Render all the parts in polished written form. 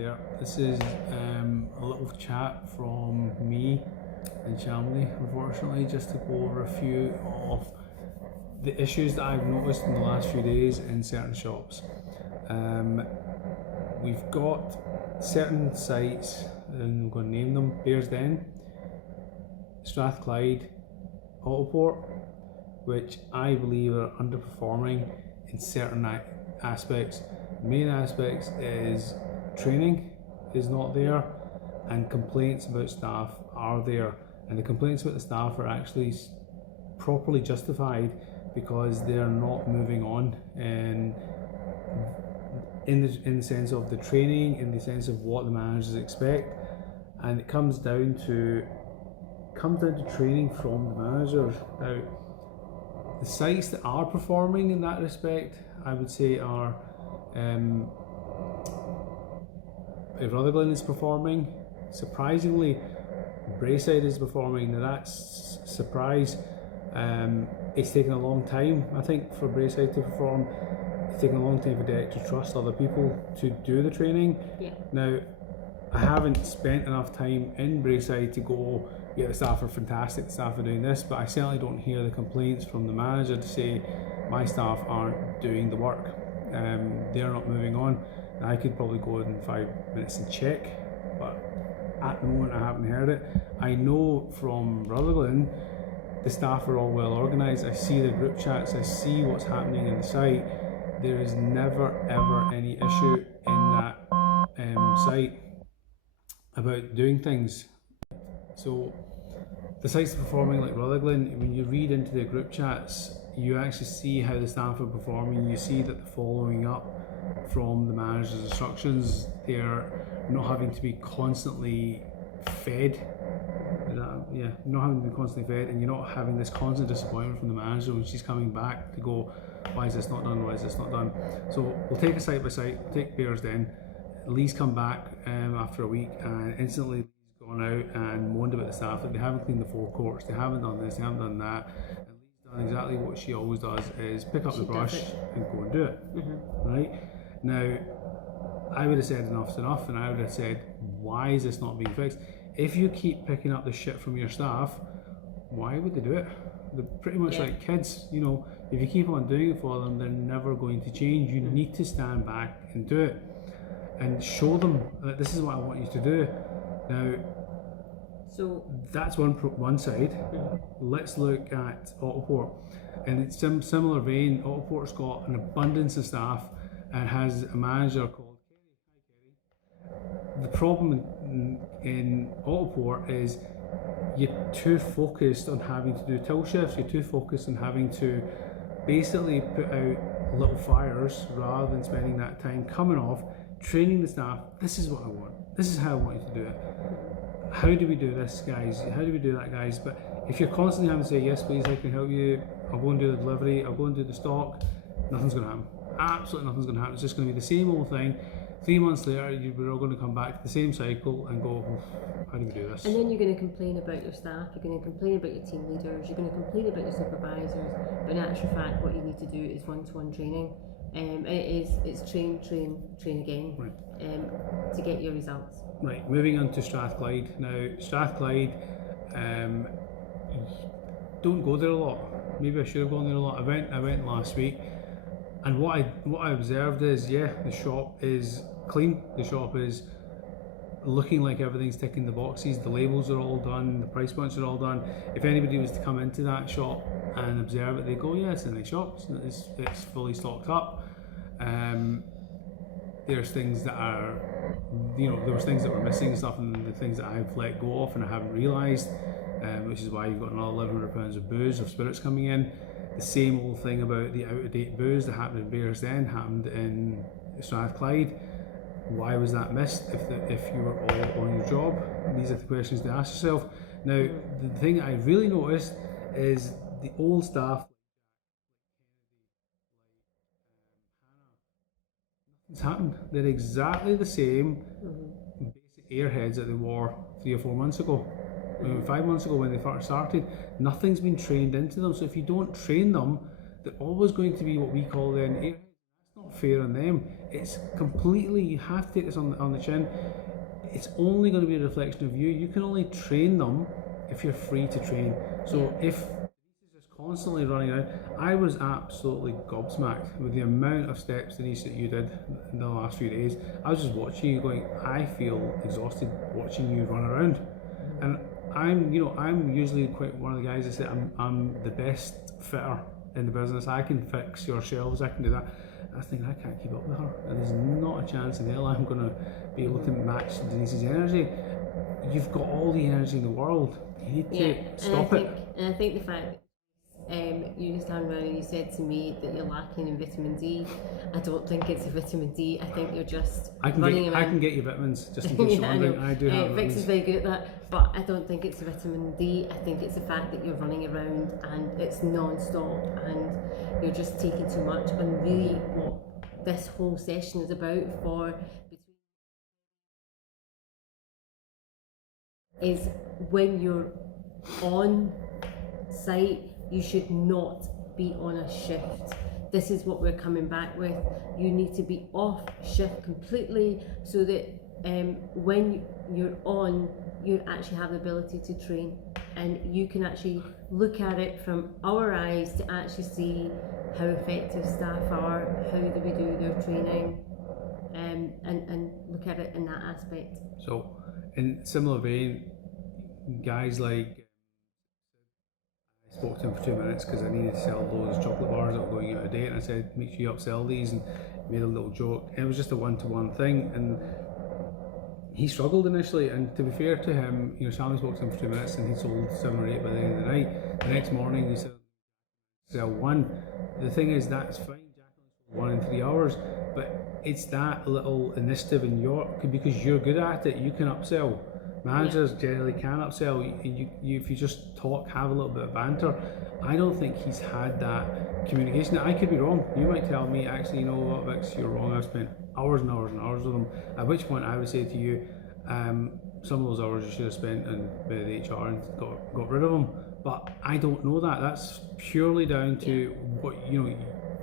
there. This is a little chat from me and Shamley, unfortunately, just to go over a few of the issues that I've noticed in the last few days in certain shops. We've got certain sites, and we're going to name them: Bearsden, Strathclyde, Autoport, which I believe are underperforming in certain aspects. The main aspects is training is not there, and complaints about staff are there, and the complaints about the staff are actually properly justified because they are not moving on, and in the sense of the training, in the sense of what the managers expect, and it comes down to training from the managers. Now, the sites that are performing in that respect, I would say, are Rutherglen is performing. Surprisingly, Braeside is performing. Now that's a surprise. It's taken a long time, I think, for Braeside to perform. It's taken a long time for Derek to trust other people to do the training. Yeah. Now, I haven't spent enough time in Braeside to go, yeah, the staff are fantastic, the staff are doing this, but I certainly don't hear the complaints from the manager to say my staff aren't doing the work. They're not moving on. Now, I could probably go in 5 minutes and check, but at the moment I haven't heard it. I know from Rutherglen the staff are all well organised. I see the group chats, I see what's happening in the site. There is never ever any issue in that site about doing things. So the sites performing like Rutherglen, when you read into the group chats, you actually see how the staff are performing. You see that they're following up from the manager's instructions. They're not having to be constantly fed. Not having to be constantly fed, and you're not having this constant disappointment from the manager when she's coming back to go, why is this not done, why is this not done? So we'll take it site by site, we'll take Bearsden. Lee's come back after a week and instantly gone out and moaned about the staff that they haven't cleaned the forecourts, they haven't done this, they haven't done that. And Lee's done exactly what she always does, is pick up the brush and go and do it. Mm-hmm. Right? Now, I would have said enough's enough, and I would have said, why is this not being fixed? If you keep picking up the shit from your staff, why would they do it? They're pretty much like kids, you know. If you keep on doing it for them, they're never going to change. You need to stand back and do it and show them that this is what I want you to do. Now, so that's one side. Let's look at Autoport, and it's similar vein. Autoport's got an abundance of staff and has a manager called Kerry. The problem in Autoport is you're too focused on having to do till shifts, you're too focused on having to basically put out little fires rather than spending that time coming off, training the staff. This is what I want, this is how I want you to do it. How do we do this, guys? How do we do that, guys? But if you're constantly having to say, yes please, I can help you, I'll go and do the delivery, I'll go and do the stock, nothing's going to happen. Absolutely nothing's going to happen. It's just going to be the same old thing. 3 months later, we're all going to come back to the same cycle and go, how do we do this? And then you're going to complain about your staff, you're going to complain about your team leaders, you're going to complain about your supervisors, but in actual fact what you need to do is one-to-one training. It's train again, right, to get your results. Right, moving on to Strathclyde. Now, Strathclyde, don't go there a lot. Maybe I should have gone there a lot. I went last week. And what I observed is, the shop is clean. The shop is looking like everything's ticking the boxes. The labels are all done. The price points are all done. If anybody was to come into that shop and observe it, they go, yeah, it's a nice shop. It's fully stocked up. There's things that are, there was things that were missing and stuff, and the things that I've let go of and I haven't realised, which is why you've got another £1,100 of booze, of spirits coming in. The same old thing about the out-of-date booze that happened in Bearsden happened in Strathclyde. Why was that missed if you were all on your job? These are the questions to ask yourself. Now, the thing that I really noticed is the old staff, nothing's happened. They're exactly the same basic airheads that they were 3 or 4 months ago. 5 months ago when they first started. Nothing's been trained into them, so if you don't train them, they're always going to be what we call then airheads. That's not fair on them. It's completely, you have to take this on the chin. It's only going to be a reflection of you. You can only train them if you're free to train. So if Denise is just constantly running around, I was absolutely gobsmacked with the amount of steps, Denise, that you did in the last few days. I was just watching you going, I feel exhausted watching you run around. And I'm usually quite one of the guys that say I'm the best fitter in the business. I can fix your shelves, I can do that. I was thinking, I can't keep up with her, and there's not a chance in hell I'm going to be able to match Denise's energy. You've got all the energy in the world. You need to stop it. And I think the fact you just turned around and you said to me that you're lacking in vitamin D. I don't think it's a vitamin D. I think you're just running around. I can get you vitamins, just in case you're wondering. I do have Vix vitamins. is very good at that, but I don't think it's a vitamin D. I think it's the fact that you're running around and it's non-stop and you're just taking too much. And really what this whole session is about is when you're on site, you should not be on a shift. This is what we're coming back with. You need to be off shift completely so that when you're on, you actually have the ability to train, and you can actually look at it from our eyes to actually see how effective staff are, how do we do their training, and look at it in that aspect. So, in similar vein, guys like, I spoke to him for 2 minutes because I needed to sell those chocolate bars that were going out of date, and I said, make sure you upsell these, and made a little joke. And it was just a one-to-one thing, and he struggled initially, and to be fair to him, Sally spoke to him for 2 minutes and he sold 7 or 8 by the end of the night. The next morning he said, sell 1. The thing is, that's fine, Jacqueline sold 1 in 3 hours, but it's that little initiative in because you're good at it, you can upsell. Managers generally can upsell. If you just talk, have a little bit of banter. I don't think he's had that communication. I could be wrong. You might tell me, actually, you know what, Vix, you're wrong. I've spent hours and hours and hours with him. At which point I would say to you, some of those hours you should have spent with the HR and got rid of them. But I don't know that. That's purely down to what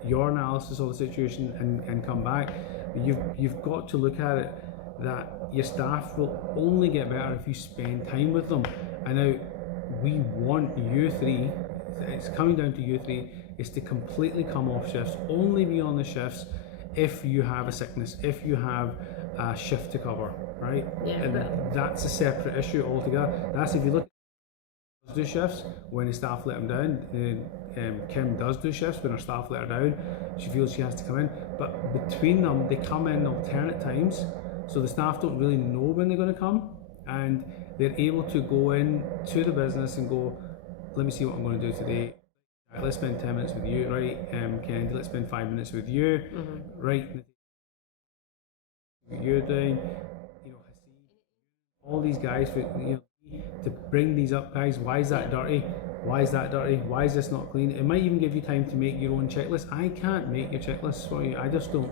your analysis of the situation and come back. You've got to look at it that your staff will only get better if you spend time with them. And now we want you three, it's coming down to you three, is to completely come off shifts, only be on the shifts if you have a sickness, if you have a shift to cover, right? Yeah, and that's a separate issue altogether. That's if you look at do shifts when the staff let them down. Kim does do shifts when her staff let her down. She feels she has to come in, but between them they come in alternate times, so the staff don't really know when they're going to come, and they're able to go in to the business and go, let me see what I'm going to do today. Right, let's spend 10 minutes with you, right? Kennedy, let's spend 5 minutes with you, right? What you're doing, all these guys, to bring these up, guys. Why is that dirty? Why is that dirty? Why is this not clean? It might even give you time to make your own checklist. I can't make your checklists for you. I just don't.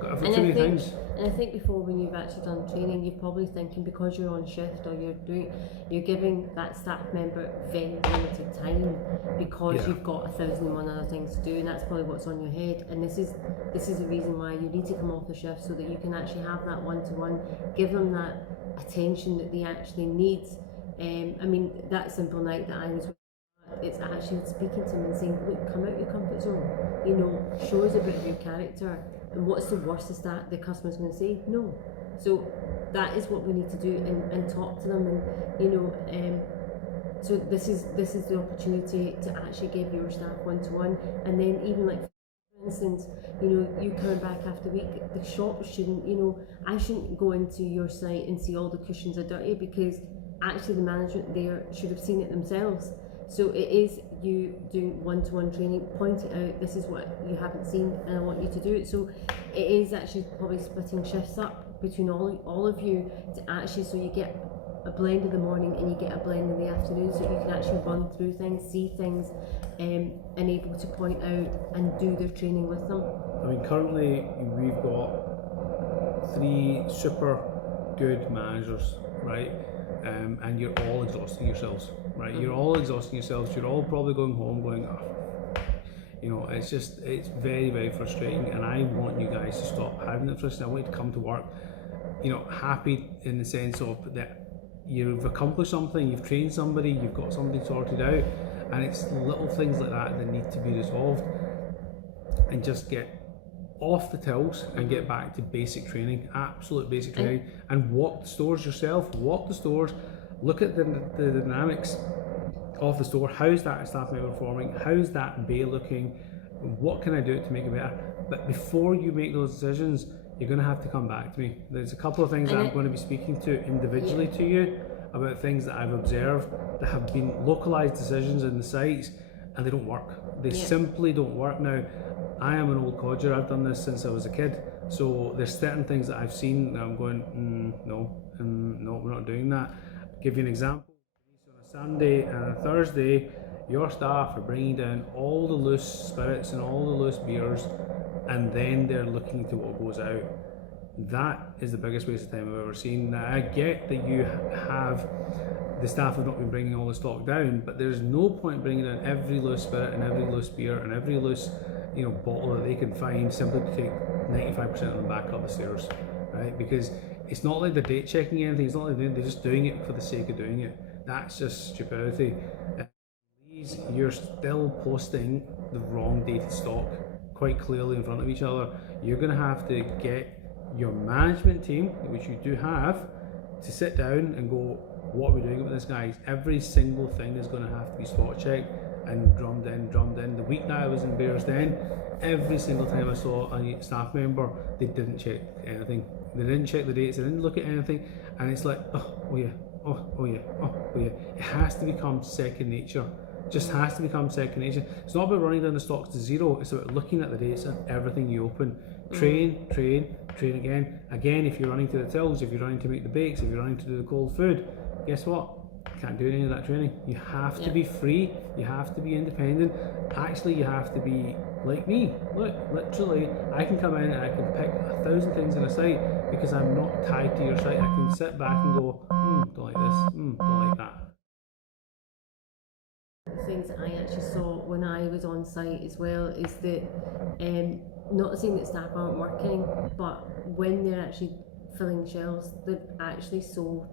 Got too many things. And I think before, when you've actually done training, you're probably thinking, because you're on shift or you're giving that staff member very limited time because you've got 1,001 other things to do, and that's probably what's on your head. And this is the reason why you need to come off the shift, so that you can actually have that one-to-one, give them that attention that they actually need. I mean, that simple night that I was with, it's actually speaking to them and saying, look, come out your comfort zone, show us a bit of your character. And what's the worst is that the customer's going to say? No. So that is what we need to do, and talk to them, and so this is the opportunity to actually give your staff one-to-one. And then even like, for instance, you coming back after the week, the shop shouldn't, I shouldn't go into your site and see all the cushions are dirty, because actually the management there should have seen it themselves. So it is you doing one-to-one training, point it out, this is what you haven't seen and I want you to do it. So it is actually probably splitting shifts up between all of you, to actually, so you get a blend of the morning and you get a blend in the afternoon, so you can actually run through things, see things, and able to point out and do their training with them. I mean, currently we've got 3 super good managers, right? And you're all exhausting yourselves, right? You're all exhausting yourselves. You're all probably going home going, You know, it's very, very frustrating, and I want you guys to stop having it frustrating. I want you to come to work, you know, happy in the sense of that you've accomplished something, you've trained somebody, you've got something sorted out, and it's little things like that that need to be resolved, and just get off the tills and get back to basic training, absolute basic training, and walk the stores yourself, walk the stores, look at the dynamics of the store. How's that staff member performing? How's that bay looking? What can I do to make it better? But before you make those decisions, you're going to have to come back to me. There's a couple of things that I'm going to be speaking to individually to you about things that I've observed that have been localized decisions in the sites, and they don't work. They simply don't work. Now, I am an old codger. I've done this since I was a kid. So there's certain things that I've seen that I'm going, no, we're not doing that. I'll give you an example. On a Sunday and a Thursday, your staff are bringing down all the loose spirits and all the loose beers, and then they're looking to what goes out. That is the biggest waste of time I've ever seen. Now, I get that you have the staff have not been bringing all the stock down, but there's no point bringing down every loose spirit and every loose beer and every loose, you know, bottle that they can find simply to take 95% of them back up the stairs, right? Because it's not like they're date checking anything. It's not like they're just doing it for the sake of doing it. That's just stupidity. You're still posting the wrong dated stock quite clearly in front of each other. You're going to have to get your management team, which you do have, to sit down and go, what are we doing with this, guys? Every single thing is going to have to be spot checked and drummed in. The week that I was in Bearsden, every single time I saw a staff member, they didn't check anything. They didn't check the dates, they didn't look at anything, and it's like, oh yeah. It has to become second nature. Just has to become second nature. It's not about running down the stocks to zero, it's about looking at the dates and everything you open. Train again. Again, if you're running to the tills, if you're running to make the bakes, if you're running to do the cold food, guess what? You can't do any of that training. You have to be free, you have to be independent. Actually, you have to be like me. Look, literally, I can come in and I can pick 1,000 things in a site because I'm not tied to your site. I can sit back and go, don't like this, don't like that. Things that I actually saw when I was on site as well is that not saying that staff aren't working, but when they're actually filling shelves, they're actually so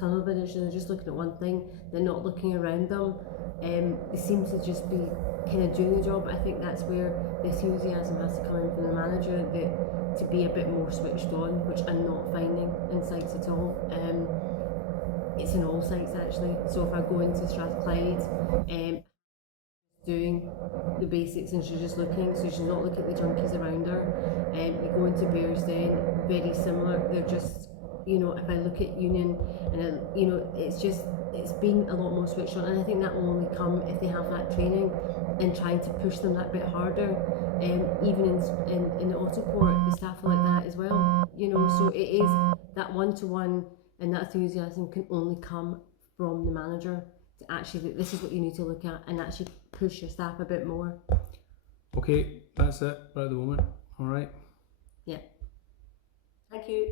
tunnel vision. They're just looking at one thing, they're not looking around them. They seem to just be kind of doing the job. I think that's where the enthusiasm has to come in from the manager, that to be a bit more switched on, which I'm not finding in sites at all. It's in all sites actually. So if I go into Strathclyde, doing the basics and she's just looking, so she's not looking at the junkies around her. You go into Bearsden, very similar. They're just, you know, if I look at Union, and you know, it's been a lot more switched on, and I think that will only come if they have that training and trying to push them that bit harder. Even in the Autoport, the staff are like that as well. You know, so it is that one-to-one, and that enthusiasm can only come from the manager to actually, this is what you need to look at, and actually push your staff a bit more. Okay, that's it for the moment. All right. Yeah. Thank you.